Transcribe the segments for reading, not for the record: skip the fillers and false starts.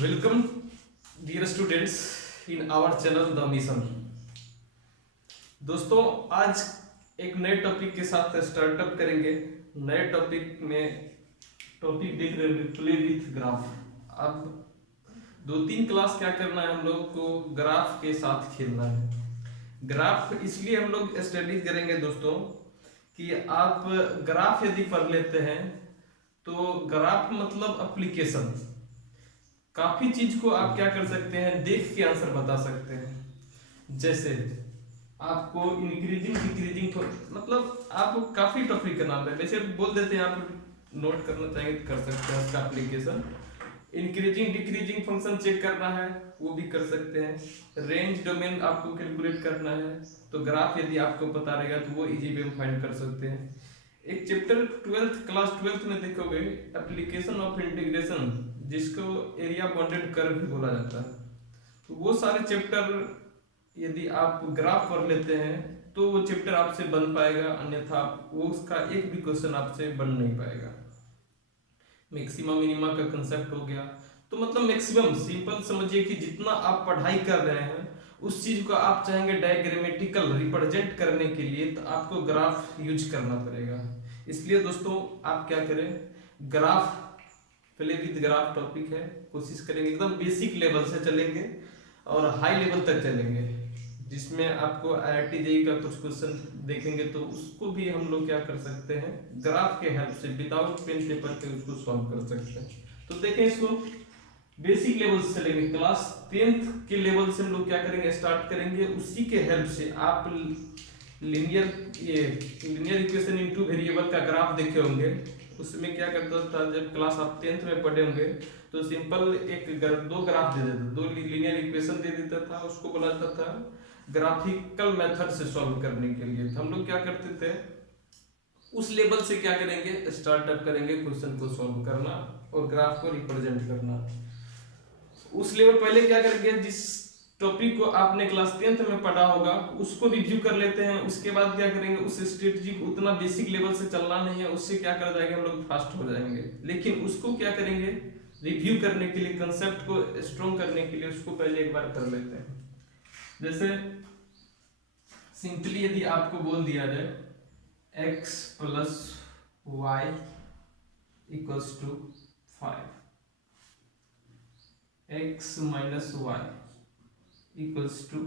Welcome, dear students, in our channel the mission. दोस्तों, आज एक नए टॉपिक के साथ स्टार्टअप करेंगे। नए टॉपिक में टॉपिक देख रहे हैं प्ले विथ ग्राफ। अब 2-3 क्लास क्या करना है, हम लोग को ग्राफ के साथ खेलना है। ग्राफ इसलिए हम लोग स्टडी करेंगे दोस्तों कि आप ग्राफ यदि पढ़ लेते हैं तो ग्राफ मतलब एप्लीकेशन, काफी चीज को आप क्या कर सकते हैं, देख के आंसर बता सकते हैं। जैसे आपको इंक्रीजिंग डिक्रीजिंग मतलब आप काफी टॉपिक का नाम है, वैसे बोल देते हैं, आप नोट करना चाहेंगे तो कर सकते हैं। उसका application increasing decreasing function check करना है, वो भी कर सकते हैं। रेंज डोमेन आपको कैलकुलेट करना है, तो ग्राफ यदि आपको पता रहेगा तो वो इजी वे में फाइंड कर सकते हैं। एक चैप्टर क्लास 12th में देखोगे, एप्लीकेशन ऑफ इंटीग्रेशन, जिसको एरिया बाउंडेड कर्व भी बोला जाता है। तो वो सारे चैप्टर यदि आप ग्राफ पढ़ लेते हैं तो वो चैप्टर आपसे बन पाएगा, अन्यथा वो उसका एक भी क्वेश्चन आपसे बन नहीं पाएगा। मैक्सिमम मिनिमा का कंसेप्ट हो गया, तो मतलब मैक्सिमम सिंपल समझिए कि जितना आप पढ़ाई कर रहे हैं उस चीज को आप चाहेंगे डायग्रामेटिकल रिप्रेजेंट करने के लिए, तो आपको ग्राफ यूज करना पड़ेगा। इसलिए दोस्तों आप क्या करें, graph play with graph topic है, कोशिश करेंगे एकदम बेसिक लेवल से चलेंगे और हाई लेवल तक चलेंगे, जिसमें आपको IIT JEE का कुछ क्वेश्चन देखेंगे तो उसको भी हम लोग क्या कर सकते हैं, ग्राफ के हेल्प से विदाउट पेन पेपर के उसको सॉल्व कर सकते हैं। तो देखें, इसको बेसिक लेवल से चलेंगे, क्लास 10th के लेवल से हम लोग क्या करेंगे, स्टार्ट करेंगे। उसी के हेल्प से आप लीनियर इक्वेशन इनटू वेरिएबल का ग्राफ देखे होंगे। उसमें क्या करता था, जब क्लास आप 10th में पढ़े होंगे तो सिंपल दो ग्राफ दे देता, दो लीनियर इक्वेशन दे देता था, उसको बोला जाता था ग्राफिकल मेथड से सॉल्व करने के लिए। हम लोग क्या करते थे, उस लेवल से क्या करेंगे, स्टार्टअप करेंगे क्वेश्चन को सॉल्व करना और ग्राफ को रिप्रेजेंट करना। उस लेवल पहले क्या करेंगे, जिस टॉपिक को आपने क्लास 10th में पढ़ा होगा उसको रिव्यू कर लेते हैं। उसके बाद क्या करेंगे, उस स्ट्रेटजी को उतना बेसिक लेवल से चलना नहीं है, उससे क्या कर जाएंगे, हम लोग फास्ट हो जाएंगे। लेकिन उसको क्या करेंगे, रिव्यू करने के लिए, कंसेप्ट को स्ट्रॉन्ग करने के लिए उसको पहले एक बार कर लेते हैं। जैसे सिंपली यदि आपको बोल दिया जाए x + y = 5, x - y = 2,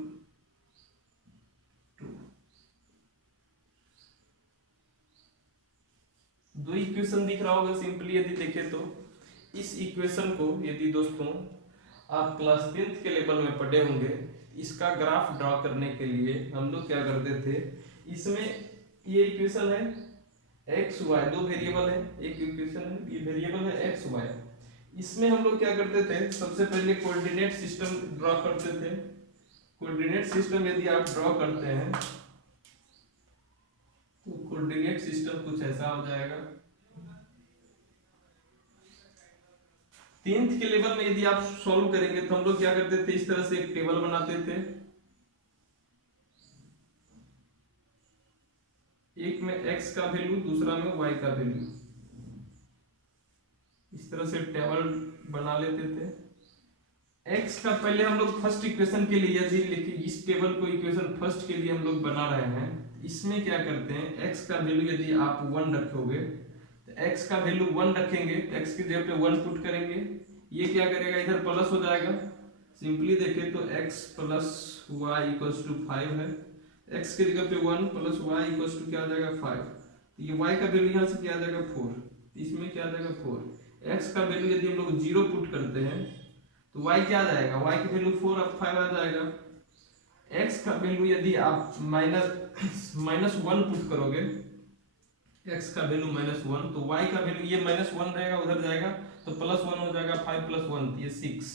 दो इक्वेशन दिख रहा होगा। सिंपली यदि देखें तो इस इक्वेशन को यदि दोस्तों आप क्लास 10th के लेवल में पढ़े होंगे, इसका ग्राफ ड्रॉ करने के लिए हम लोग क्या करते थे, इसमें ये इक्वेशन है x y, दो वेरिएबल है, एक इक्वेशन है, ये वेरिएबल है x y। इसमें हम लोग क्या करते थे, सबसे पहले कोऑर्डिनेट सिस्टम ड्रॉ करते थे। कोऑर्डिनेट सिस्टम यदि आप ड्रॉ करते हैं तो कोऑर्डिनेट सिस्टम कुछ ऐसा हो जाएगा। 10th के लेवल में यदि आप सॉल्व करेंगे तो हम लोग क्या करते थे, इस तरह से एक टेबल बनाते थे, एक में x का वैल्यू, दूसरा में y का वैल्यू, इस तरह से टेबल बना लेते थे। x का पहले हम लोग फर्स्ट इक्वेशन के लिए यदि लिखिए, इस टेबल को इक्वेशन फर्स्ट के लिए हम लोग बना रहे हैं, इसमें क्या करते हैं, x का वैल्यू यदि आप 1 रखोगे तो x का वैल्यू 1 रखेंगे, x की जगह पे 1 पुट करेंगे, ये क्या करेगा, इधर प्लस हो जाएगा। सिंपली देखें तो x + y = 5 है, x की जगह पे 1 + y = क्या आ जाएगा, 5। ये y का वैल्यू यहाँ से क्या आ जाएगा, 4, इसमें क्या आ जाएगा 4। x का वैल्यू यदि हम लोग 0 पुट करते हैं तो y क्या आ जाएगा, y की वैल्यू 4 अब 5 आ जाएगा। x का वैल्यू यदि आप -1 पुट करोगे, x का वैल्यू -1, तो y का वैल्यू ये -1 रहेगा, उधर जाएगा तो +1 हो जाएगा, 5 + 1 ये 6।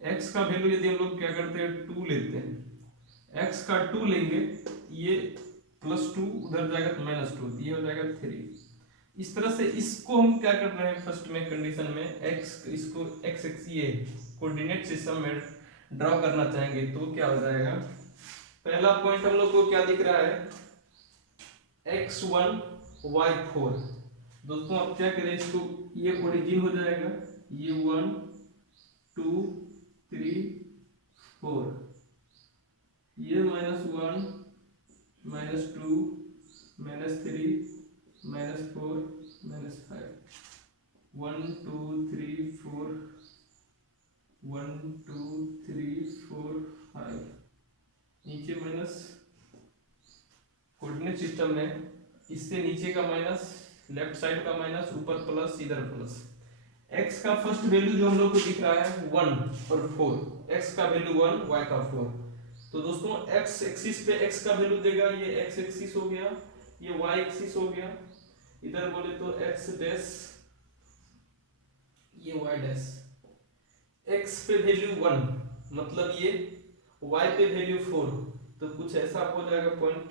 x का वैल्यू यदि हम लोग क्या करते हैं, 2 लेते हैं, x का 2 लेंगे, ये +2 उधर जाएगा तो -2, ये हो जाएगा 3। इस तरह से इसको हम क्या कर रहे हैं, फर्स्ट में कंडीशन में x, इसको x ये कोऑर्डिनेट सिस्टम में ड्रॉ करना चाहेंगे तो क्या हो जाएगा, पहला पॉइंट हम लोग को क्या दिख रहा है, x1 y4। दोस्तों अब क्या करें, इसको ये ओरिजिन हो जाएगा, ये 1 2 3 4, ये -1 -2 -3 -4 -5, 1 2 3 4, 1 2 3 4 5, नीचे माइनस। कोऑर्डिनेट सिस्टम में इससे नीचे का माइनस, लेफ्ट साइड का माइनस, ऊपर प्लस, इधर प्लस। x का फर्स्ट वैल्यू जो हम लोग को दिख रहा है 1 और 4, x का वैल्यू 1, y का 4। तो दोस्तों x एक्सिस पे x का वैल्यू देगा, ये x एक्सिस हो गया, ये y एक्सिस हो गया, इधर बोले तो x डैश, ये y डैश। x पे वैल्यू 1 मतलब ये, y पे वैल्यू 4, तो कुछ ऐसा हो जाएगा पॉइंट।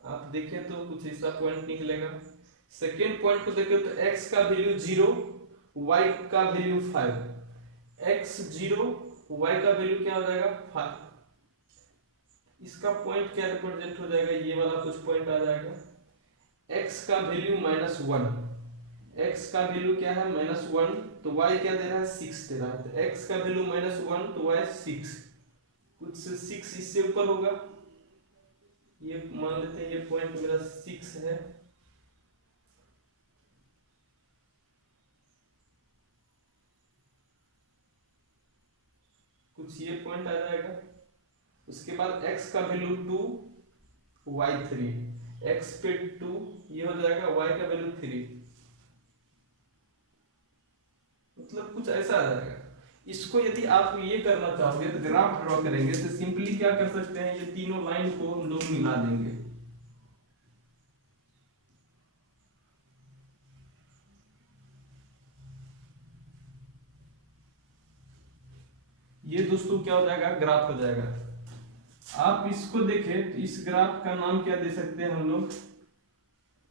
आप देखें तो कुछ ऐसा पॉइंट निकलेगा। सेकेंड पॉइंट को देखें तो x का वैल्यू 0, y का वैल्यू 5, x 0, y का वैल्यू क्या हो जाएगा 5। इसका पॉइंट क्या रिप्रेजेंट हो जाएगा, ये वाला कुछ पॉइंट आ जाएगा। x का वैल्यू -1, x का वैल्यू क्या है -1, तो y क्या दे रहा है 6 दे रहा है, तो x का वैल्यू -1 तो y 6, कुछ 6 इससे ऊपर होगा, ये मान लेते हैं ये पॉइंट मेरा 6 है। कुछ ये पॉइंट आ जाएगा। उसके बाद x का वैल्यू 2, y 3, x पे 2, ये हो जाएगा, y का वैल्यू 3, मतलब कुछ ऐसा आ जाएगा। इसको यदि आप ये करना चाहोगे तो ग्राफ ड्रॉ करेंगे तो सिंपली क्या कर सकते हैं, ये तीनों लाइन को हम लोग मिला देंगे। ये दोस्तों क्या हो जाएगा, ग्राफ हो जाएगा। आप इसको देखें तो इस ग्राफ का नाम क्या दे सकते हैं हम लोग,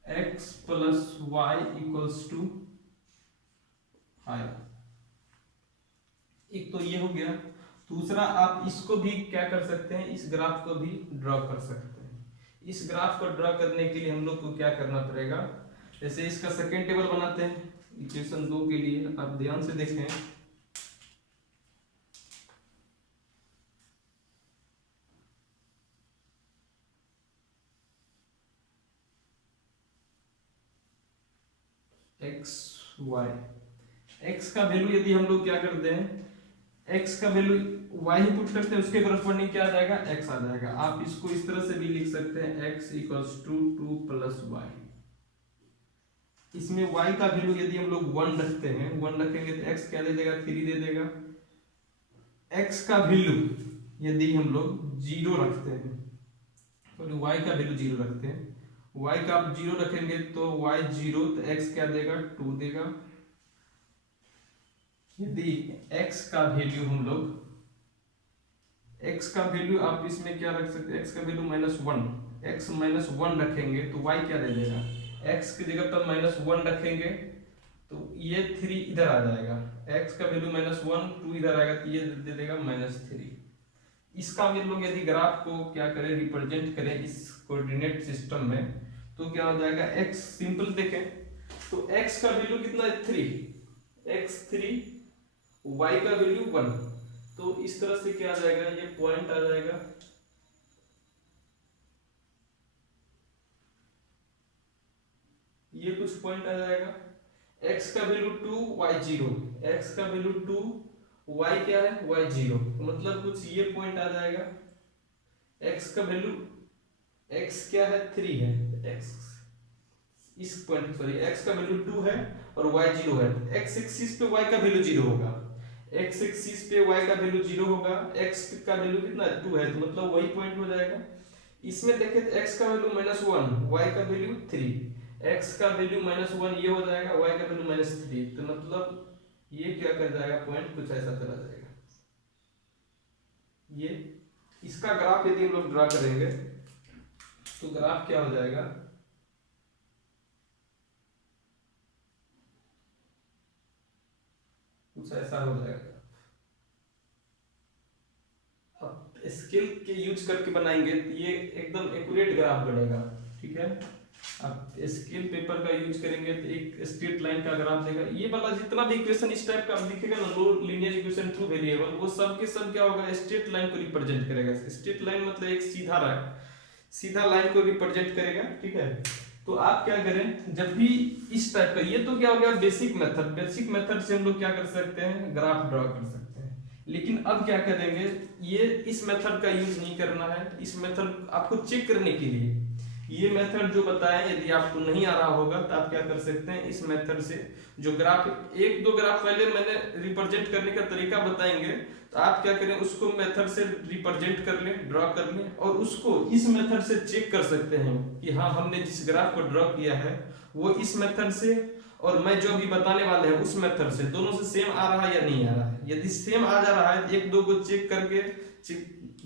x + y = 5। एक तो ये हो गया। दूसरा आप इसको भी क्या कर सकते हैं, इस ग्राफ को भी ड्रॉ कर सकते हैं। इस ग्राफ को ड्रॉ करने के लिए हम लोग को क्या करना पड़ेगा, जैसे इसका सेकेंड टेबल बनाते हैं इक्वेशन 2 के लिए, आप ध्यान से देखें। x y, x का वैल्यू यदि हम लोग क्या करते हैं, x का वैल्यू y ही पुट करते हैं, उसके करस्पॉन्डिंग क्या आ जाएगा, x आ जाएगा। आप इसको इस तरह से भी लिख सकते हैं, x = 2 + y। इसमें y का वैल्यू यदि हम लोग 1 रखते हैं, 1 रखेंगे तो x क्या दे देगा, 3 दे देगा। x का वैल्यू यदि हम लोग 0 रखते हैं और y का वैल्यू 0 रखते हैं, y का आप 0 रखेंगे तो y 0, तो x क्या देगा, 2 देगा। यदि x का वैल्यू हम लोग, x का वैल्यू आप इसमें क्या रख सकते हैं, x का वैल्यू -1, x -1 रखेंगे तो y क्या दे देगा, x की जगह पर -1 रखेंगे तो ये 3 इधर आ जाएगा, x का वैल्यू -1, 2 इधर आएगा तो ये दे देगा -3। इसका हम लोग यदि ग्राफ को क्या करें, रिप्रेजेंट करें इस कोऑर्डिनेट सिस्टम में, तो क्या हो जाएगा, x सिंपल देखें तो x का वैल्यू कितना है 3, x 3, y का वैल्यू 1, तो इस तरह से क्या आ जाएगा, ये पॉइंट आ जाएगा। ये कुछ पॉइंट आ जाएगा। x का वैल्यू 2, y 0, x का वैल्यू 2, y क्या है, y 0, मतलब कुछ ये पॉइंट आ जाएगा। x का वैल्यू, x क्या है 3 है, x इस पॉइंट, सॉरी x का वैल्यू 2 है और y 0 है, x एक्सिस पे y का वैल्यू 0 होगा, x एक्सिस पे y का वैल्यू 0 होगा, x का वैल्यू कितना है 2 है, तो मतलब वही पॉइंट हो जाएगा। इसमें देखें तो x का वैल्यू -1, y का वैल्यू 3, x का वैल्यू -1 ये हो जाएगा, y का वैल्यू -3, तो मतलब ये क्या कर जाएगा, पॉइंट कुछ ऐसा चला जाएगा। ये इसका ग्राफ यदि हम लोग ड्रा करेंगे तो ग्राफ क्या हो जाएगा, कुछ ऐसा हो जाएगा। अब स्केल के यूज करके बनाएंगे तो ये एकदम एक्यूरेट ग्राफ बनेगा, ठीक है। अब स्केल पेपर का यूज करेंगे तो एक स्ट्रेट लाइन का ग्राफ देगा। ये वाला जितना भी इक्वेशन इस टाइप का दिखेगा ना, लो लीनियर इक्वेशन टू वेरिएबल, वो सब के सब क्या होगा, स्ट्रेट लाइन को रिप्रेजेंट करेगा। स्ट्रेट लाइन मतलब एक सीधा लाइन को रिप्रेजेंट करेगा, ठीक है। तो आप क्या करें, जब भी इस टाइप का, ये तो क्या हो गया बेसिक मेथड से हम लोग क्या कर सकते हैं, ग्राफ ड्रॉ कर सकते हैं। लेकिन अब क्या करेंगे, ये इस मेथड का यूज नहीं करना है। इस मेथड आपको चेक करने के लिए ये मेथड जो बताएं, यदि आपको नहीं आ रहा होगा तो आप क्या कर सकते हैं, इस मेथड से जो ग्राफ, एक दो ग्राफ पहले मैंने रिप्रेजेंट करने का तरीका बताएंगे, तो आप क्या करें, उसको मेथड से रिप्रेजेंट कर लें, ड्रॉ कर लें, और उसको इस मेथड से चेक कर सकते हैं कि हाँ हमने जिस ग्राफ को ड्रॉ किया है वो इस मेथड से और मैं जो अभी बताने वाले हैं उस मेथड से, दोनों से सेम आ रहा है या नहीं आ रहा है। यदि सेम आ जा रहा है, एक दो को चेक करके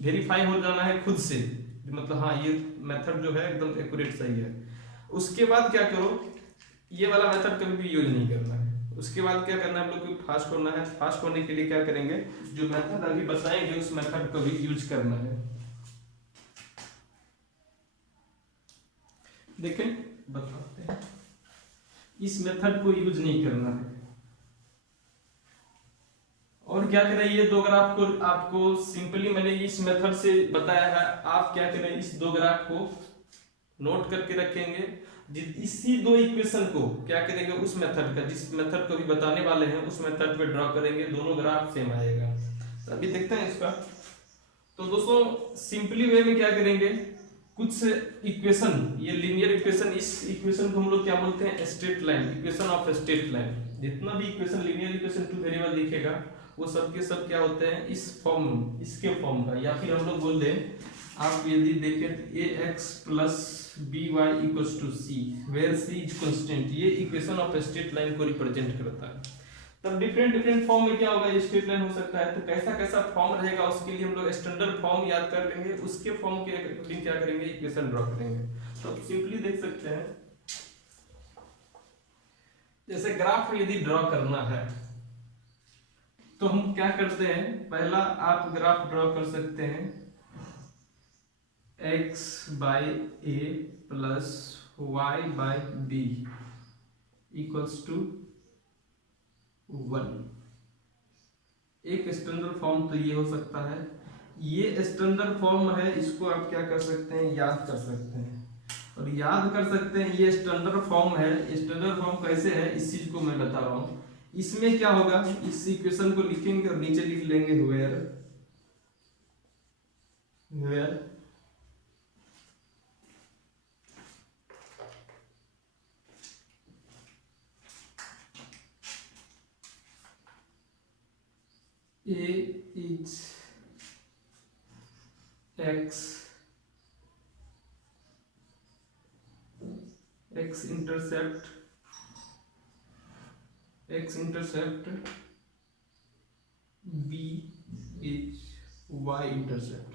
वेरीफाई हो जाना है खुद से, मतलब हाँ ये मेथड जो है एकदम एक्यूरेट सही है। उसके बाद क्या करो, ये वाला मेथड कभी भी यूज नहीं करना है। उसके बाद क्या करना है, हम लोग को फास्ट होना है। फास्ट होने के लिए क्या करेंगे, जो मेथड अभी बताएंगे उस मेथड को भी यूज करना है। देखें बताते हैं, इस मेथड को यूज नहीं करना है। और क्या करें, ये दो ग्राफ को आपको सिंपली मैंने इस मेथड से बताया है, आप क्या करें, इस दो ग्राफ को नोट करके रखेंगे। इसी दो इक्वेशन को क्या करेंगे, उस मेथड का, जिस मेथड को भी बताने वाले हैं उस मेथड पे ड्रॉ करेंगे, दोनों ग्राफ सेम आएगा। तो अभी देखते हैं इसका। तो दोस्तों सिंपली वे में क्या करेंगे, कुछ इक्वेशन, ये लीनियर इक्वेशन, इस इक्वेशन को हम लोग क्या बोलते हैं, straight line, equation of straight line. जितना भी equation linear equation two variable दिखेगा वो सब के सब क्या होते हैं, इस फॉर्म, इसके फॉर्म का, या फिर हम लोग बोल दें, आप यदि देखें तो ax plus by equals to c, where c is constant, ये इक्वेशन ऑफ स्ट्रेट लाइन को रिप्रेजेंट करता है। तब डिफरेंट फॉर्म में क्या होगा, ये स्ट्रेट लाइन हो सकता है। तो कैसा कैसा फॉर्म रहेगा उसके लिए हम लोग स्टैंडर्ड फॉर्म याद कर लेंगे, उसके फॉर्म के अकॉर्डिंग क्या करेंगे, इक्वेशन ड्रॉ करेंगे। तो सिंपली देख सकते हैं, जैसे ग्राफ यदि ड्रॉ करना है तो हम क्या करते हैं, पहला आप ग्राफ ड्रॉ कर सकते हैं x by A plus Y by B equals to 1। एक स्टैंडर्ड फॉर्म तो ये हो सकता है। ये स्टैंडर्ड फॉर्म है, इसको आप क्या कर सकते हैं, याद कर सकते हैं। और याद कर सकते हैं, ये स्टैंडर्ड फॉर्म है। स्टैंडर्ड फॉर्म कैसे है, इस चीज को मैं बता रहा हूँ। इसमें क्या होगा, इस इक्वेशन को लिखेंगे और नीचे लिख लेंगे where a is x intercept b is y intercept।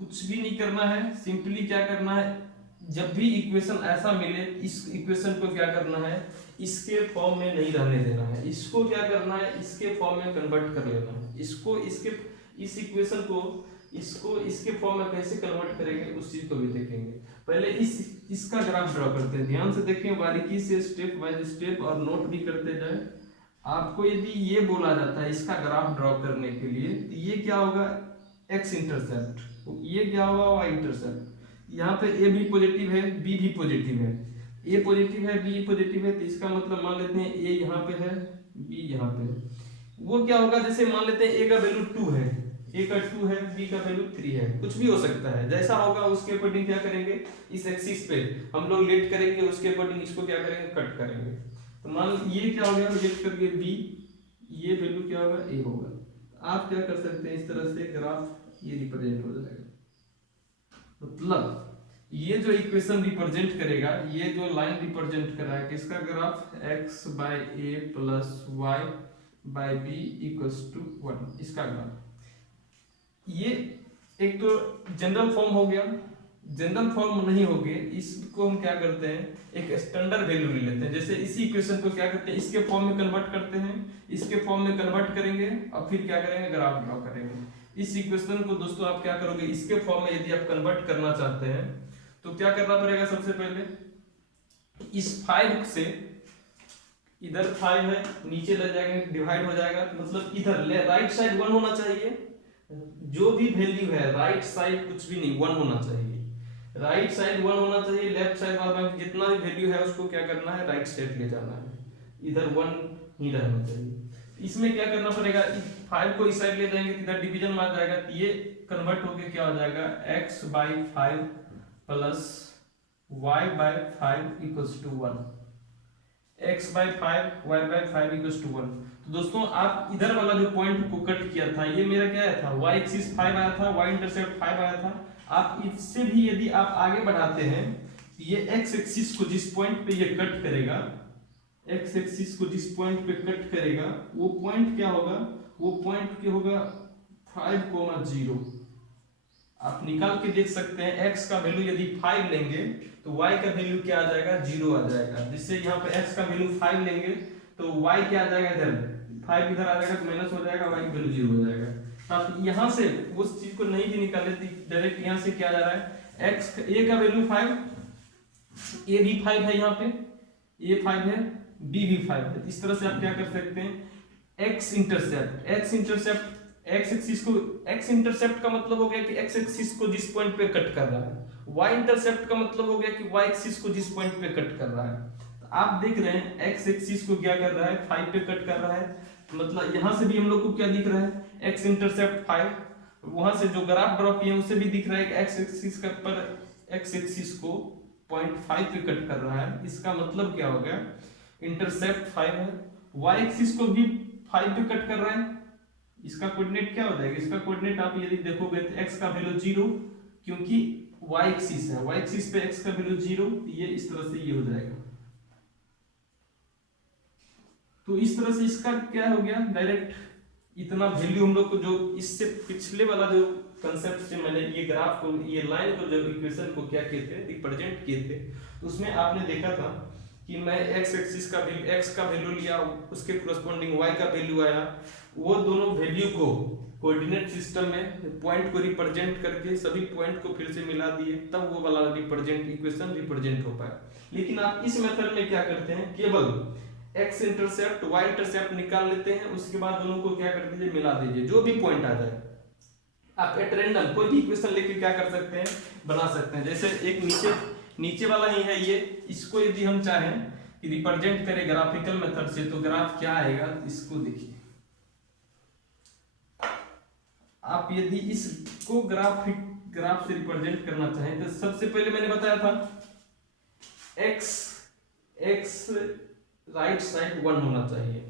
कुछ भी नहीं करना है, सिंपली क्या करना है, जब भी इक्वेशन ऐसा मिले, इस इक्वेशन को क्या करना है, इसके फॉर्म में नहीं रहने देना है। इसको क्या करना है, इसके फॉर्म में कन्वर्ट कर लेना है। इसको इसके, इस इक्वेशन को इसको इसके फॉर्म में कैसे कन्वर्ट करेंगे उस चीज को भी देखेंगे। पहले इसका ग्राफ ड्रॉ करते हैं, ध्यान से देखें, बारीकी से स्टेप बाय स्टेप, और नोट भी करते जाए। आपको यदि ये बोला जाता है इसका ग्राफ ड्रॉ करने के लिए, तो ये क्या होगा, एक्स इंटरसेप्ट, ये क्या होगा, वाई इंटरसेप्ट। यहाँ पे ए भी पॉजिटिव है, बी भी पॉजिटिव है, ए पॉजिटिव है, बी पॉजिटिव है, तो इसका मतलब मान लेते हैं ए यहाँ पे है, बी यहाँ पे है। वो क्या होगा, जैसे मान लेते हैं ए का वैल्यू 2 है, ए का 2 है, बी का वैल्यू 3 है, कुछ भी हो सकता है। जैसा होगा उसके अकॉर्डिंग क्या करेंगे, इस एक्सिस पे हम लोग लेट करेंगे, उसके अकॉर्डिंग इसको क्या करेंगे, कट करेंगे। तो मान ये क्या हो गया, लेट करके बी, ये वैल्यू क्या होगा, ए होगा। आप क्या कर सकते हैं, इस तरह से ग्राफ ये रिप्रेजेंट हो जाएगा। मतलब ये जो इक्वेशन रिप्रेजेंट करेगा, ये जो लाइन रिप्रेजेंट कर रहा है, किसका graph, x by A plus Y by B equals to 1, इसका ग्राफ। ये एक तो जनरल फॉर्म हो गया, जनरल फॉर्म नहीं होगे, इसको हम क्या करते हैं, एक स्टैंडर्ड वैल्यू ले लेते हैं। जैसे इसी इक्वेशन को क्या करते हैं, इसके फॉर्म में कन्वर्ट करते हैं, इसके फॉर्म में कन्वर्ट करेंगे और फिर क्या करेंगे, ग्राफ ड्रॉ करेंगे। इस इक्वेशन को दोस्तों आप क्या करोगे, इसके फॉर्म में यदि आप कन्वर्ट करना चाहते हैं तो क्या करना पड़ेगा, सबसे पहले इस 5 से, इधर 5 है, नीचे ले जाएंगे, डिवाइड हो जाएगा, मतलब इधर राइट साइड 1 होना चाहिए। जो भी वैल्यू है राइट साइड कुछ भी नहीं, 1 होना चाहिए। राइट साइड 1 होना चाहिए, लेफ्ट साइड वाला जितना भी वैल्यू है उसको क्या करना है, राइट साइड ले जाना है, इधर 1 ही रहना चाहिए। इसमें क्या करना पड़ेगा, 5 को इस साइड ले जाएंगे तो इधर डिवीजन में आ जाएगा, तो ये कन्वर्ट होके क्या हो जाएगा, x/5 plus y/5 equals to 1। x/5 y/5 equals to 1। तो दोस्तों आप इधर वाला जो पॉइंट को कट किया था, ये मेरा क्या आया था, y एक्सिस 5 आया था, y इंटरसेप्ट 5 आया था। आप इससे भी यदि आप आगे बढ़ाते हैं, ये x एक्सिस को जिस पॉइंट पे ये कट करेगा, x एक्सिस को जिस पॉइंट पे कट करेगा वो पॉइंट क्या होगा, वो पॉइंट क्या होगा, 5,0। आप निकाल के देख सकते हैं, x का वैल्यू यदि 5 लेंगे तो y का वैल्यू क्या आ जाएगा, 0 आ जाएगा। जिससे यहाँ पे x का वैल्यू 5 लेंगे तो y क्या आ जाएगा, इधर 5 इधर आ जाएगा तो माइनस हो जाएगा, y का वैल्यू 0 हो जाएगा। आप यहाँ से उस चीज को नहीं भी निकाले, डायरेक्ट यहाँ से क्या जा रहा है, x a का वैल्यू 5, a भी 5 है, यहाँ पे a 5 है, b भी 5 है। इस तरह से आप क्या कर सकते हैं, x इंटरसेप्ट x एक्सिस को, x इंटरसेप्ट का मतलब हो गया कि x एक्सिस को जिस पॉइंट पे कट कर रहा है, y इंटरसेप्ट का मतलब हो गया कि y एक्सिस को जिस पॉइंट पे कट कर रहा है। तो आप देख रहे हैं x एक्सिस को क्या कर रहा है, 5 पे कट कर रहा है, मतलब यहां से भी हम लोग को क्या दिख रहा है, x इंटरसेप्ट 5, वहां से जो ग्राफ ड्रॉ किए उससे भी दिख रहा है कि x एक्सिस का पर x एक्सिस को 0.5 पे कट कर रहा है। इसका मतलब क्या हो गया, इंटरसेप्ट 5 है, y एक्सिस को भी 5 पे कट कर रहा है। इसका कोऑर्डिनेट क्या हो जाएगा, इसका कोऑर्डिनेट आप यदि देखोगे तो x का वैल्यू 0, क्योंकि y एक्सिस है, y एक्सिस पे x का वैल्यू 0, ये इस तरह से ये हो जाएगा। तो इस तरह से इसका क्या हो गया, डायरेक्ट इतना वैल्यू हम लोग को, जो इससे पिछले वाला जो कंसेप्ट से मैंने ये ग्राफ को, ये लाइन को, जो इक्वेशन को क्या किए थे, रिप्रेजेंट किए थे, उसमें आपने देखा था कि मैं x एक्सिस का वैल्यू, x का वैल्यू लिया, उसके कोरस्पोंडिंग y का वैल्यू आया, वो दोनों वैल्यू को कोऑर्डिनेट सिस्टम में पॉइंट को रिप्रेजेंट करके सभी पॉइंट को फिर से मिला दिए, तब वो वाला रिप्रेजेंट इक्वेशन रिप्रेजेंट हो पाया। लेकिन आप इस मेथड में क्या करते हैं, केवल x इंटरसेप्ट y इंटरसेप्ट निकाल लेते हैं, उसके बाद दोनों को क्या कर दीजिए, मिला दीजिए, जो भी पॉइंट आ जाए। आप एट रैंडम कोई भी इक्वेशन लेके क्या कर सकते हैं, बना सकते हैं। जैसे एक नीचे वाला ही है ये, इसको यदि हम चाहें कि रिप्रेजेंट करें ग्राफिकल मेथड से, तो ग्राफ क्या आएगा, इसको देखिए। आप यदि इसको ग्राफ से रिप्रेजेंट करना चाहें तो सबसे पहले मैंने बताया था x राइट साइड 1 होना चाहिए।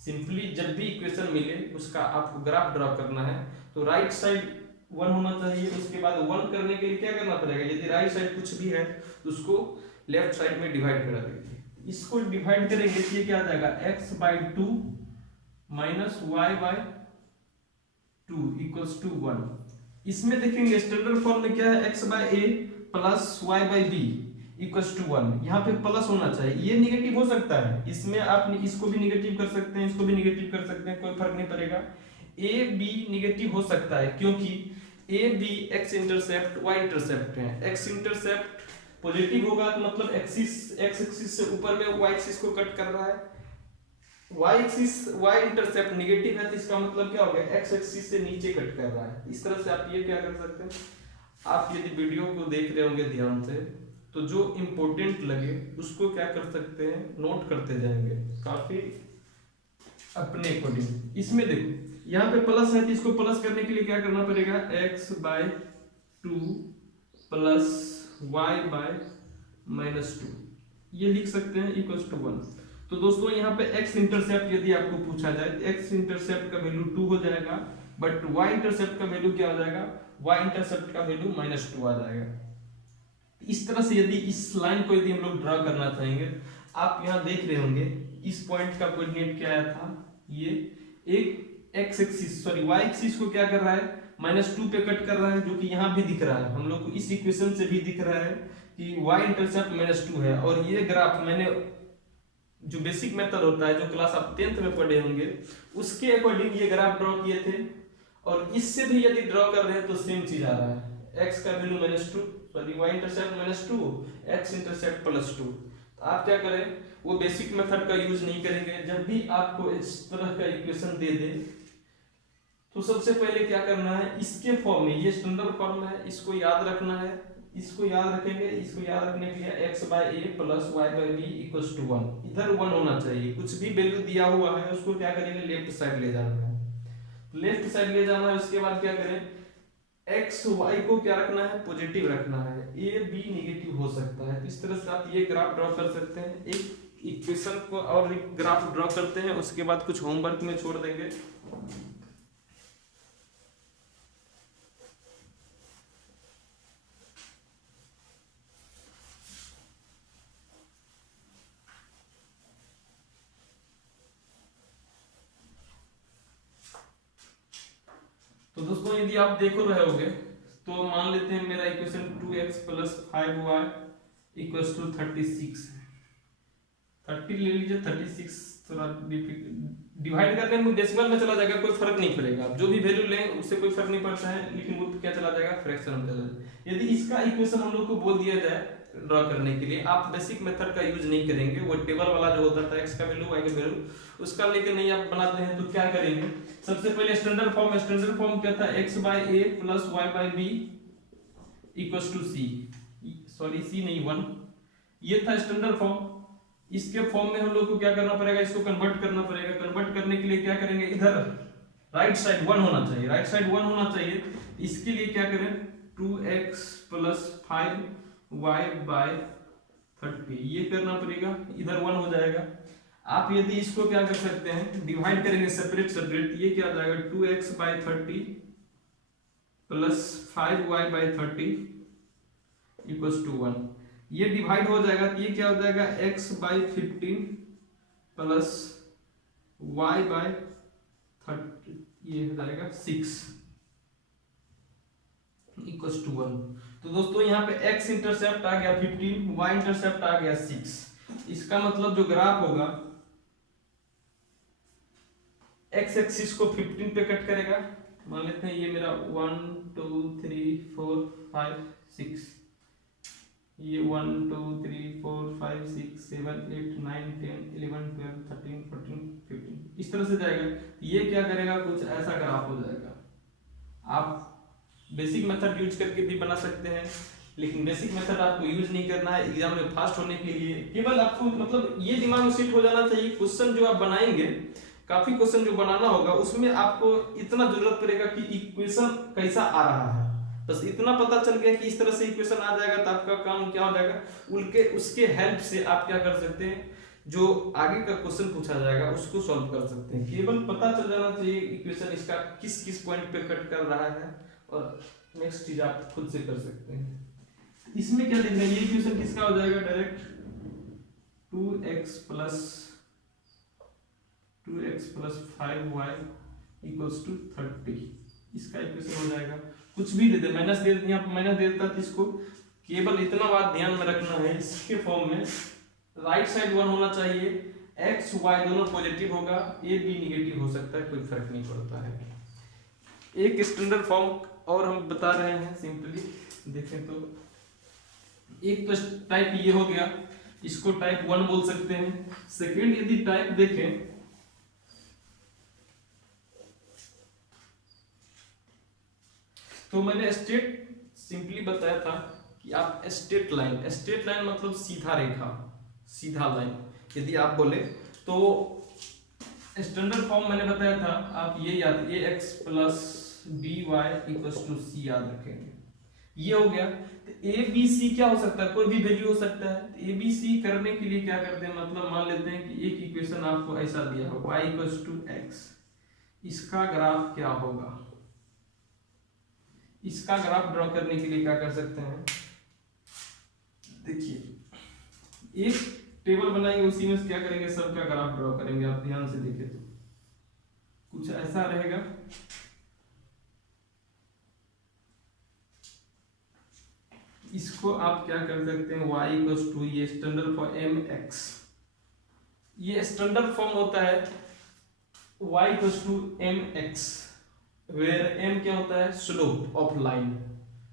सिंपली जब भी इक्वेशन मिले उसका आपको ग्राफ ड्रॉ करना है तो राइट साइड 1 होना चाहिए। उसके बाद 1 करने के लिए क्या करना पड़ेगा, यदि राइट साइड कुछ भी है तो उसको लेफ्ट साइड में डिवाइड करा दीजिए। इसको डिवाइड करेंगे तो ये क्या आ जाएगा, x/2 minus y/2 equals to 1। इसमें देखेंगे स्टैंडर्ड फॉर्म में क्या है, x/a plus y/b equals to 1। यहाँ पे प्लस होना चाहिए, ये निगेटिव हो सकता है, इसमें आप इसको भी निगेटिव कर सकते हैं, इसको भी निगेटिव कर सकते हैं, कोई फर्क नहीं पड़ेगा। a b निगेटिव हो सकता है क्योंकि a b x intercept y intercept है। x इंटरसेप्ट पॉजिटिव होगा तो मतलब x एक्सिस से ऊपर में y एक्सिस को कट कर रहा है, y इंटरसेप्ट निगेटिव है तो इसका मतलब क्या हो गया, x एक्सिस से नीचे कट कर रहा है। इस तरह से आप ये क्या कर सकते हैं, आप यदि वीडियो को देख रहे होंगे ध्यान से तो जो इम्पोर्टेंट लगे उसको क्या कर सकते हैं, नोट करते जाएंगे काफी अपने अकॉर्डिंग। इसमें देखो यहाँ पे प्लस है तो इसको प्लस करने के लिए क्या करना पड़ेगा, x/2 प्लस y/-2 ये लिख सकते हैं इक्वल्स टू 1। तो दोस्तों यहाँ पे x इंटरसेप्ट यदि आपको पूछा जाए तो x इंटरसेप्ट का वैल्यू 2 हो जाएगा, बट y इंटरसेप्ट का वैल्यू क्या हो जाएगा, y इंटरसेप्ट का वैल्यू -2 आ जाएगा। इस तरह से यदि इस लाइन को यदि हम लोग ड्रा करना चाहेंगे, आप यहाँ देख रहे होंगे इस पॉइंट का कोऑर्डिनेट क्या आया था, ये एक x axis sorry y axis को क्या कर रहा है, -2 पे कट कर रहा है, जो कि यहाँ भी दिख रहा है हम लोग को, इस इक्वेशन से भी दिख रहा है कि y इंटरसेप्ट -2 है। और ये ग्राफ मैंने जो बेसिक मेथड होता है, जो क्लास आप 10th में पढ़े होंगे, उसके अकॉर्डिंग ये ग्राफ ड्रॉ किए थे। और इससे भी यदि ड्रॉ कर रहे हैं तो सेम चीज आ रहा है, x का value -2, sorry y intercept -2, x intercept +2। तो आप क्या करें, वो बेसिक मेथड का यूज नहीं करेंगे। जब भी आपको इस तरह का इक्वेशन दे दे तो सबसे पहले क्या करना है, इसके फॉर्म में, ये स्टैंडर्ड फॉर्म है, इसको याद रखना है। इसको याद रखेंगे, इसको याद रखने के लिए x by a plus y by b equals to 1, इधर 1 होना चाहिए। कुछ भी वैल्यू दिया हुआ है उसको क्या करेंगे, लेफ्ट साइड ले जाना है, लेफ्ट साइड ले जाना है। उसके बाद क्या करें, x y को क्या रखना है, पॉजिटिव रखना है, a b नेगेटिव हो सकता है। तो इस तरह से आप ये ग्राफ ड्रॉ कर सकते हैं। एक इक्वेशन को और एक ग्राफ ड्रॉ करते हैं, उसके बाद कुछ होमवर्क में छोड़ देंगे। तो दोस्तों यदि आप देखो रहे होगे तो मान लेते हैं मेरा equation 2x plus 5y equals to 36 है। 30 ले लीजिए, 36 थोड़ा डिवाइड करने में डेसिमल में चला जाएगा, कोई फर्क नहीं पड़ेगा। जो भी वैल्यू लें उससे कोई फर्क नहीं पड़ता है, लेकिन वो क्या चला जाएगा, फ्रैक्शन में चला जाएगा। यदि इसका इक्वेशन हम लोग को बोल दिया जाए ड्रॉ करने के लिए, आप बेसिक मेथड का यूज नहीं करेंगे, वो टेबल वाला जो होता था x का वैल्यू y का वैल्यू, उसका लेके नहीं आप बनाते हैं। तो क्या करेंगे, सबसे पहले स्टैंडर्ड फॉर्म क्या था, x by a plus y by b equals to c, sorry c नहीं 1, ये था स्टैंडर्ड फॉर्म। इसके फॉर्म में हम लोग को क्या करना पड़ेगा, इसको कन्वर्ट करना पड़ेगा। कन्वर्ट करने के लिए क्या करेंगे, इधर राइट साइड 1 होना चाहिए, राइट साइड 1 होना चाहिए। इसके लिए क्या करें, 2x प्लस 5y बाय 30, ये करना पड़ेगा, इधर 1 हो जाएगा। आप यदि इसको क्या कर सकते हैं, डिवाइड करेंगे सेपरेट सेपरेट, ये क्या आ जाएगा, 2x by 30 plus 5y by 30 equals to 1। ये डिवाइड हो जाएगा, ये क्या हो जाएगा, x by 15 plus y by 30, ये हो जाएगा 6 इक्वल्स टू 1। तो दोस्तों यहाँ पे x इंटरसेप्ट आ गया 15, y इंटरसेप्ट आ गया 6। इसका मतलब जो ग्राफ होगा, x एक्सिस को 15 पे कट करेगा। मान लेते हैं ये मेरा 1 2 3 4 5 6, ये 1 2 3 4 5 6 7 8 9 10 11 12 13 14 15, इस तरह से जाएगा। ये क्या करेगा, कुछ ऐसा ग्राफ हो जाएगा। आप बेसिक मेथड यूज करके भी बना सकते हैं, लेकिन बेसिक मेथड आपको यूज नहीं करना है। एग्जाम में फास्ट होने के लिए केवल आपको मतलब ये दिमाग में सेट हो जाना चाहिए, क्वेश्चन जो आप बनाएंगे, काफी क्वेश्चन जो बनाना होगा, उसमें आपको इतना जरूरत पड़ेगा कि इक्वेशन कैसा आ रहा है। बस इतना पता चल गया कि इस तरह से इक्वेशन आ जाएगा तो आपका काम क्या हो जाएगा, उसके हेल्प से आप क्या कर सकते हैं, जो आगे का क्वेश्चन पूछा जाएगा उसको सॉल्व कर सकते हैं। केवल पता चल जाना चाहिए इक्वेशन इसका किस किस पॉइंट पे कट कर रहा है, और नेक्स्ट चीज आप खुद से कर सकते हैं। इसमें क्या लिखना है, ये इक्वेशन किसका हो जाएगा, direct 2x plus 5y equals to 30, इसका इक्वेशन हो जाएगा। कुछ भी दे दे, माइनस दे दिया, माइनस दे देता, इसको केवल इतना बात ध्यान में रखना है, इसके फॉर्म में राइट साइड 1 होना चाहिए, x y दोनों पॉजिटिव होगा, a b नेगेटिव हो सकता है, कोई फर्क नहीं पड़ता है। एक स्टैंडर्ड फॉर्म और हम बता रहे हैं, सिंपली देखें तो एक तो टाइप ये हो गया, इसको टाइप 1 बोल सकते हैं। सेकेंड यदि टाइप देखें तो मैंने स्ट्रेट सिंपली बताया था कि आप स्ट्रेट लाइन मतलब सीधा रेखा, सीधा लाइन यदि आप बोले तो स्टैंडर्ड फॉर्म मैंने बताया था, आप ये याद, ax plus by equals to c याद रखेंगे। ये हो गया। तो a b c क्या हो सकता है, कोई भी वैल्यू हो सकता है। तो a b c करने के लिए क्या करते हैं, मतलब मान लेते हैं कि एक इक्वेशन आपको ऐसा दिया हो, y इक्वल्स टू x, इसका ग्राफ क्या होगा। इसका ग्राफ ड्रॉ करने के लिए क्या कर सकते हैं, देखिए एक टेबल बनाएंगे, उसी में क्या करेंगे, सबका ग्राफ ड्रॉ करेंगे। आप ध्यान से देखें तो कुछ ऐसा रहेगा। इसको आप क्या कर सकते हैं, y इक्वल्स टू, ये स्टैंडर्ड फॉर्म एम एक्स, ये स्टैंडर्ड फॉर्म होता है y equals to M X, where m क्या होता है, स्लोप ऑफ लाइन।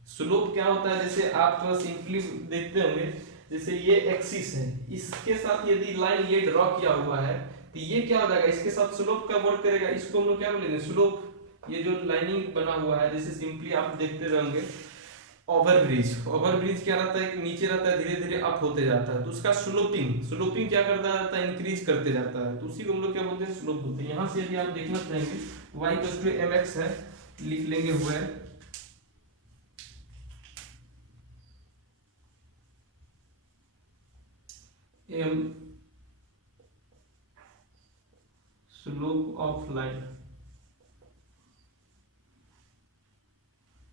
स्लोप क्या होता है, जैसे आप सिंपली देखते होंगे, जैसे ये एक्सिस है, इसके साथ यदि लाइन ये ड्रॉ किया हुआ है तो ये क्या हो जाएगा, इसके साथ स्लोप का वर्क करेगा, इसको हम लोग क्या बोलेंगे, स्लोप। ये जो लाइनिंग बना हुआ है, जैसे सिंपली आप देखते रहेंगे ओवरब्रिज, ओवरब्रिज क्या रहता है, नीचे रहता है, धीरे धीरे अप होते जाता है, तो उसका स्लोपिंग, स्लोपिंग क्या करता जाता है, इंक्रीज करते जाता है, तो उसी को हम लोग क्या बोलते हैं, स्लोप बोलते हैं। यहाँ से यदि आप देखना चाहेंगे y इक्वल्स टू mx है, लिख लेंगे हुआ m slope of line,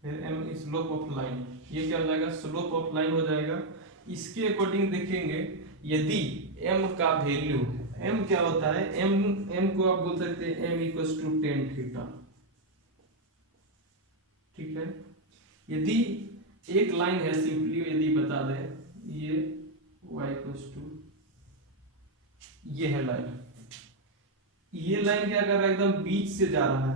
m slope of line, ये क्या हो जाएगा, स्लोप ऑफ लाइन हो जाएगा। इसके अकॉर्डिंग देखेंगे, यदि m का वैल्यू, m क्या होता है, m को आप बोल सकते हैं m equals to tan theta, ठीक है। यदि एक लाइन है, सिंपली यदि बता दें, ये y इक्वल्स टू, ये है लाइन, ये लाइन क्या कर रहा है, एकदम बीच से जा रहा है।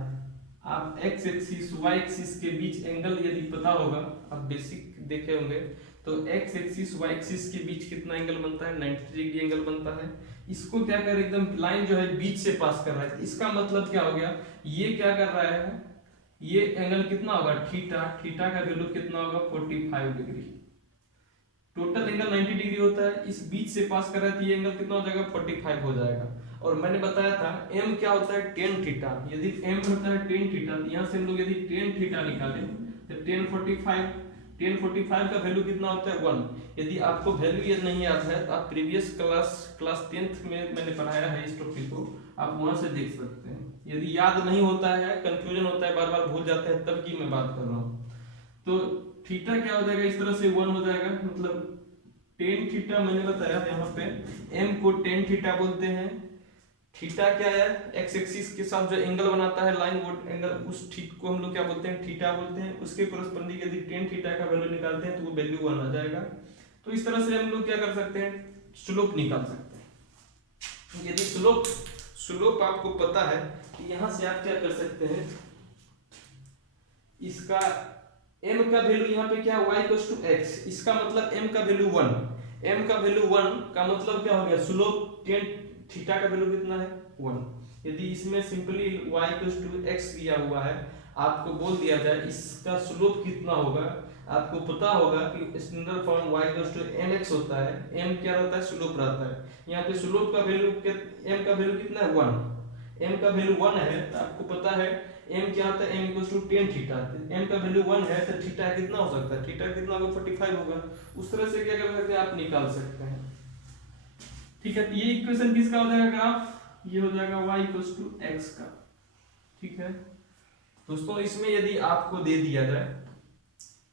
आप x एक्सिस y एक्सिस के बीच एंगल यदि पता होगा, आप बेसिक देखे होंगे, तो x एक्सिस y एक्सिस के बीच कितना एंगल बनता है, 90 डिग्री एंगल बनता है। इसको क्या कर, एकदम लाइन जो है बीच से पास कर रहा है, इसका मतलब क्या हो गया, ये क्या कर रहा है, ये एंगल कितना होगा, थीटा, थीटा का वैल्यू कितना होगा, 45 डिग्री। टोटल एंगल 90 डिग्री होता है, इस बीच से पास कर रहा है, तो ये एंगल कितना हो जाएगा, 45 हो जाएगा। और मैंने बताया था m क्या होता है, टेन थीटा, यदि m होता है टेन थीटा, तो यहाँ से हम लोग यदि टेन थीटा निकालें तो टेन 45 का वैल्यू कितना होता है, 1। यदि आपको वैल्यू ये नहीं याद है तो आप प्रीवियस क्लास 10th में मैंने पढ़ाया है इस टॉपिक को, आप वहां से देख सकते हैं। यदि याद नहीं होता है, कंफ्यूजन होता है, बार बार भूल जाते हैं, तब की मैं बात कर रहा हूँ। तो थीटा क्या हो जाएगा, इस तरह से 1 हो जाएगा, मतलब टेन थीटा, मैंने बताया यहाँ पे m को टेन थीटा बोलते हैं। थीटा क्या है, x एक्सिस के साथ जो एंगल बनाता है लाइन, वो एंगल, उस ठीक को हम लोग क्या बोलते हैं, थीटा बोलते हैं। उसके कोरस्पोंडिंग यदि टेन थीटा का वैल्यू निकालते हैं तो वो वैल्यू 1 आ जाएगा। तो इस तरह से हम लोग क्या कर सकते हैं, स्लोप निकाल सकते हैं। यदि स्लोप आपको पता है तो यहाँ से आप क्या कर सकते हैं, इसका m का वैल्यू यहाँ पे क्या है, y इक्वल्स टू x, इसका मतलब m का वैल्यू 1, m का वैल्यू 1 का मतलब क्या हो गया, स्लोप टेन थीटा का वैल्यू कितना है, 1। यदि इसमें simply y equals to x दिया हुआ है, आपको बोल दिया जाए इसका स्लोप कितना होगा, आपको पता होगा कि standard form y equals to mx होता है, m क्या रहता है, स्लोप रहता है। यहाँ पे स्लोप का वैल्यू, m का वैल्यू कितना है, 1, m का वैल्यू 1 है, तो आपको पता है m क्या होता है, m equals to tan theta, m का वैल्यू 1 है, तो थीटा कितना हो सकता है, थीटा कितना होगा, 45 होगा। उस तरह से क्या कर सकते हैं, आप निकाल सकते हैं, ठीक है। ये इक्वेशन किसका हो जाएगा, ग्राफ, ये हो जाएगा y इक्वल्स टू x का, ठीक है दोस्तों। इसमें यदि आपको दे दिया जाए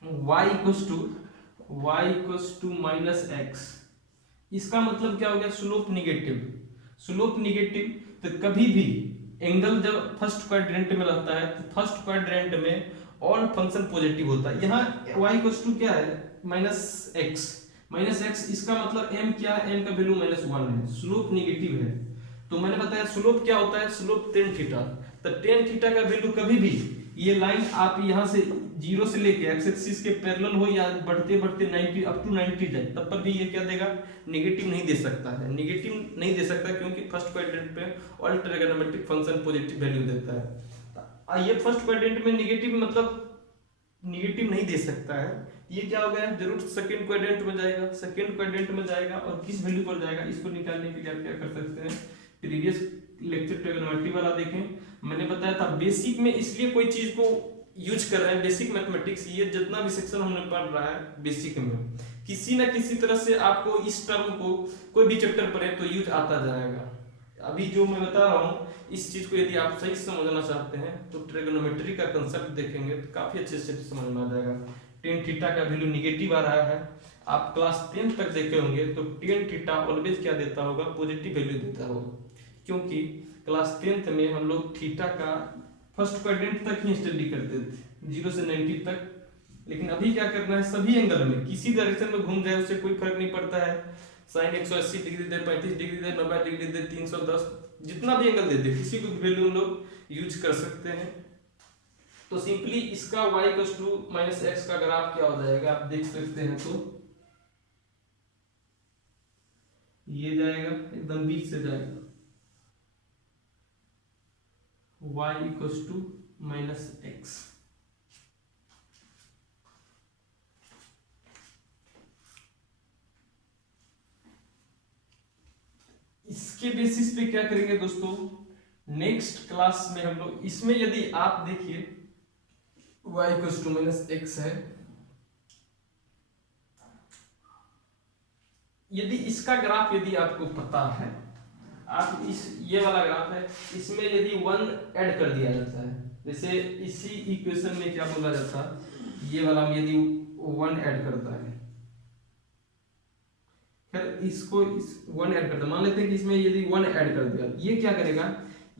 y equals to minus x, इसका मतलब क्या हो गया, स्लोप निगेटिव। स्लोप निगेटिव, तो कभी भी एंगल जब फर्स्ट क्वाड्रेंट में रहता है तो फर्स्ट क्वाड्रेंट में ऑल फंक्शन पॉजिटिव होता है। यहाँ y इक्वल्स टू क्या है, माइनस x, इसका मतलब m क्या है, m का वैल्यू -1 है, स्लोप निगेटिव है। तो मैंने बताया स्लोप क्या होता है, स्लोप टेन थीटा, तो टेन थीटा का वैल्यू कभी भी, ये लाइन आप यहाँ से 0 से लेके x एक्सिस के पैरेलल हो या बढ़ते बढ़ते 90 अप टू 90 जाए, तब पर भी ये क्या देगा, नेगेटिव नहीं दे सकता है, नेगेटिव नहीं दे सकता, क्योंकि फर्स्ट क्वाड्रेंट पे all trigonometric function positive value देता है। ये फर्स्ट क्वाड्रेंट में नेगेटिव मतलब नेगेटिव नहीं दे सकता है, ये क्या हो गया, जरूर सेकंड क्वाड्रेंट में जाएगा, सेकंड क्वाड्रेंट में जाएगा और किस वैल्यू पर जाएगा, इसको निकालने के लिए आप क्या कर सकते हैं, प्रीवियस लेक्चर ट्रिग्नोमेट्री वाला देखें, मैंने बताया था बेसिक में, इसलिए कोई चीज को यूज कर रहे हैं, बेसिक मैथमेटिक्स, ये जितना भी सेक्शन हमने पढ़ रहा है बेसिक में, किसी ना किसी तरह से आपको इस टर्म को कोई भी चैप्टर पढ़े तो यूज आता जाएगा। अभी जो मैं बता रहा हूँ, इस चीज को यदि आप सही समझना चाहते हैं तो ट्रिग्नोमेट्री का कंसेप्ट देखेंगे तो काफी अच्छे से समझ में आ जाएगा। टेन थीटा का वैल्यू निगेटिव आ रहा है, आप क्लास 10 तक देखे होंगे तो टेन थीटा ऑलवेज क्या देता होगा, पॉजिटिव वैल्यू देता होगा, क्योंकि क्लास 10th में हम लोग थीटा का फर्स्ट क्वाड्रेंट तक ही स्टडी करते थे, 0 से 90 तक लेकिन अभी क्या करना है, सभी एंगल में किसी डायरेक्शन में घूम जाए उससे कोई फर्क नहीं पड़ता है। साइन 180 डिग्री दे, 35 डिग्री दे, 90 डिग्री दे, 310, जितना भी एंगल दे दे, किसी को वैल्यू हम लोग यूज कर सकते हैं। तो सिंपली इसका y माइनस एक्स का ग्राफ क्या हो जाएगा आप देख सकते हैं। तो ये जाएगा एकदम बीच से जाएगा, y माइनस एक्स। इसके बेसिस पे क्या करेंगे दोस्तों, नेक्स्ट क्लास में हम लोग इसमें यदि आप देखिए y माइनस एक्स है, यदि इसका ग्राफ यदि आपको पता है, आप इस ये वाला ग्राफ है, इसमें यदि 1 ऐड कर दिया जाता है, जैसे इसी इक्वेशन में क्या बोला जाता है, ये वाला में यदि 1 ऐड करता है, फिर इसको इस 1 ऐड करता है, मान लेते हैं कि इसमें यदि 1 ऐड कर दिया, ये क्या करेगा,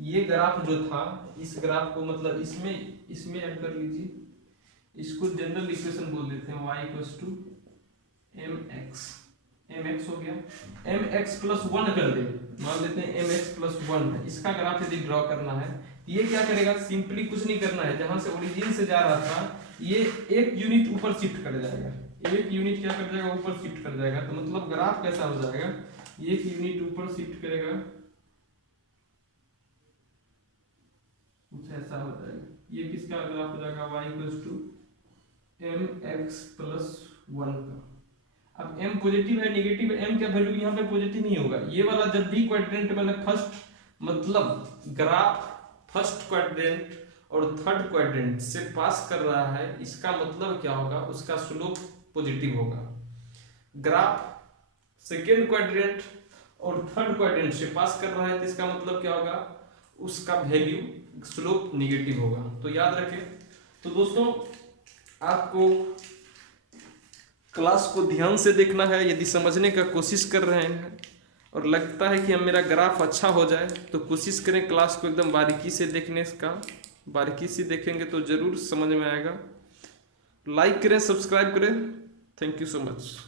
ये ग्राफ जो था इस ग्राफ को मतलब इसमें ऐड कर लीजिए, इसको जनरल इक्वेशन बोल देते हैं, y mx हो गया, mx प्लस 1 कर दे, मान लेते हैं mx प्लस 1 है, इसका ग्राफ यदि ड्रॉ करना है, ये क्या करेगा, सिंपली कुछ नहीं करना है, जहां से ओरिजिन से जा रहा था ये 1 यूनिट ऊपर शिफ्ट कर जाएगा, 1 यूनिट क्या कर जाएगा, ऊपर शिफ्ट कर जाएगा। तो मतलब ग्राफ कैसा हो जाएगा, 1 यूनिट ऊपर शिफ्ट करेगा, कुछ ऐसा हो जाएगा। ये किसका ग्राफ हो जाएगा, y mx प्लस 1 का। अब m पॉजिटिव है नेगेटिव है, m का वैल्यू यहाँ पे पॉजिटिव नहीं होगा, ये वाला जब भी क्वाड्रेंट में फर्स्ट मतलब ग्राफ फर्स्ट क्वाड्रेंट और थर्ड क्वाड्रेंट से पास कर रहा है, इसका मतलब क्या होगा, उसका स्लोप पॉजिटिव होगा। ग्राफ सेकेंड क्वाड्रेंट और थर्ड क्वाड्रेंट से पास कर रहा है, तो इसका मतलब क्या होगा, उसका वैल्यू स्लोप नेगेटिव होगा। तो याद रखें। तो दोस्तों आपको क्लास को ध्यान से देखना है, यदि समझने का कोशिश कर रहे हैं और लगता है कि हम मेरा ग्राफ अच्छा हो जाए तो कोशिश करें क्लास को एकदम बारीकी से देखने का, बारीकी से देखेंगे तो जरूर समझ में आएगा। लाइक करें, सब्सक्राइब करें। Thank you so much.